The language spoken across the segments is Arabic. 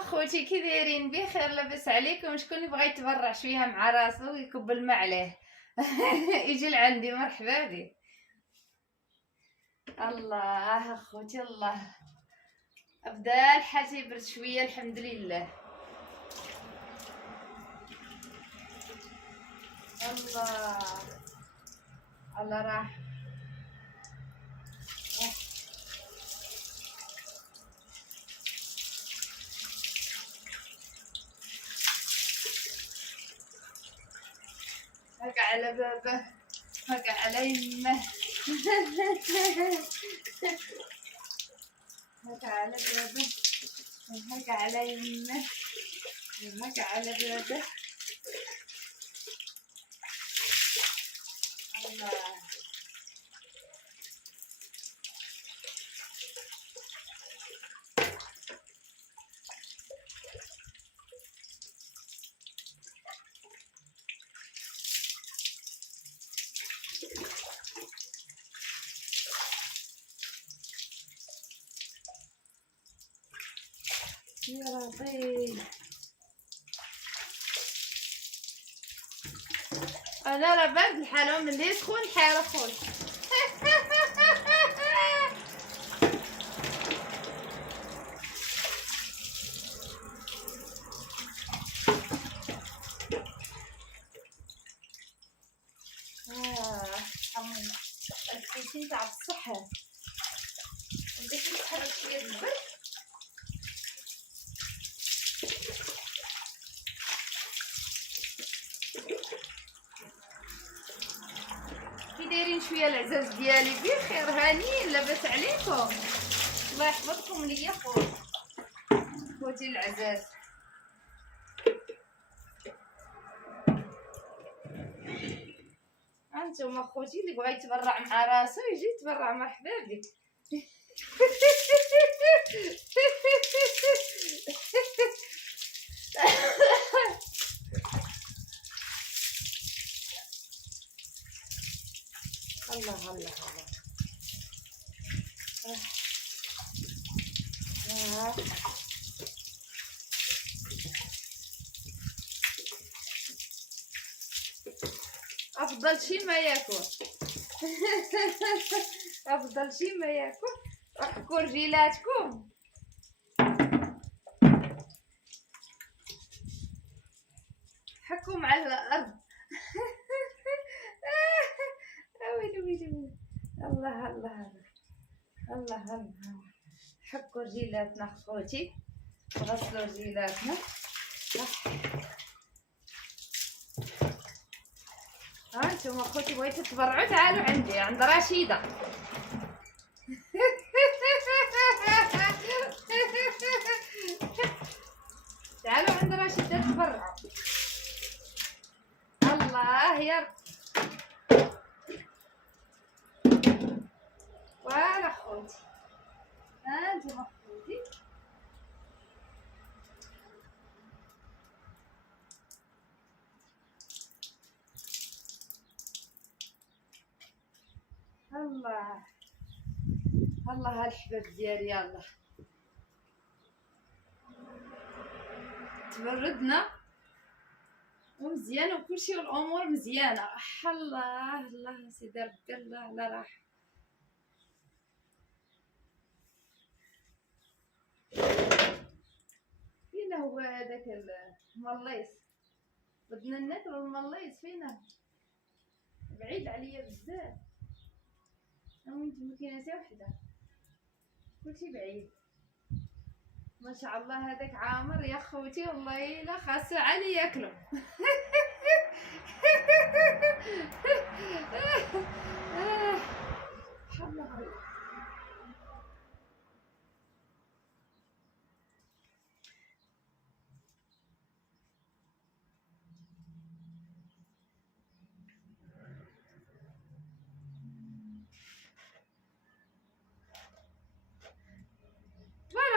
اخوتي كي دايرين؟ بخير لاباس عليكم؟ شكون اللي بغى يتبرع شويه مع راسو ويكب الماء عليه؟ يجي لعندي، مرحبا بك. الله اخوتي الله، بدا الحال تيبرد شويه الحمد لله. الله الله راح هكا على بابه، هكا على يمه. هكا على بابه، هكا على يمه، هكا على بابه. الله يا لطيف. انا راه بارد الحال، ملي سخون الحال اخويا. الكيسين تاع الصحة بديت نتحرك شويه بالبرد. كي دايرين شويه العزاز ديالي؟ بخير هانيين لاباس عليكم؟ الله يحفظكم ليا خوتي العزاز. هانتوما خوتي اللي بغا يتبرع مع راسو يجي يتبرع، مرحبا بك. الله الله الله. افضل شي ما ياكل. افضل شي ما ياكل. احكوا رجيلاتكم. حكوا مع الارض. ويلي ويلي. الله الله الله الله. حكوا رجيلاتنا خوتي، غسلوا رجيلاتنا. ها انتم اخوتي بغيتوا تتبرعوا؟ تعالوا عندي عند رشيده. تعالوا عند رشيده تتبرعوا. الله يا ولا اخوتي. ها انتم اخوتي الله الله هالحباب ديالي. يلا تبردنا ومزيانه وكلشي والامور مزيانه. الله الله سيدي ربي، الله على راحه. فين هو هذاك المليص؟ بدنا ناكلو المليص. فينه؟ بعيد عليا بزاف. وانت مكاينه حتى وحده، كلشي بعيد. ما شاء الله هذاك عامر يا خوتي، والله الا خاصو علي ياكلو.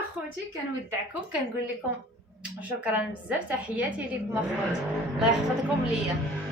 اخوتي كنودعكم، كنقول لكم شكرا بزاف، تحياتي لكم اخوتي، الله يحفظكم ليا.